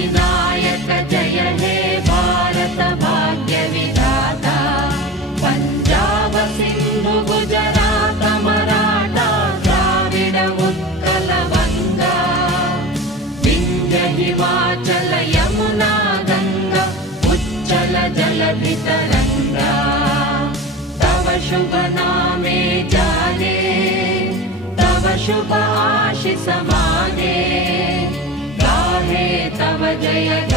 विनायक जय हे भारत भाग्य विधाता पंजाब सिंधु गुजरात मराठा द्राविड उत्कल बंगा विंध्य हिमाचल यमुना गंगा उच्चल जलधि तरंगा तव शुभ नामे जागे तव शुभ आशीष मागे गाहे तव जय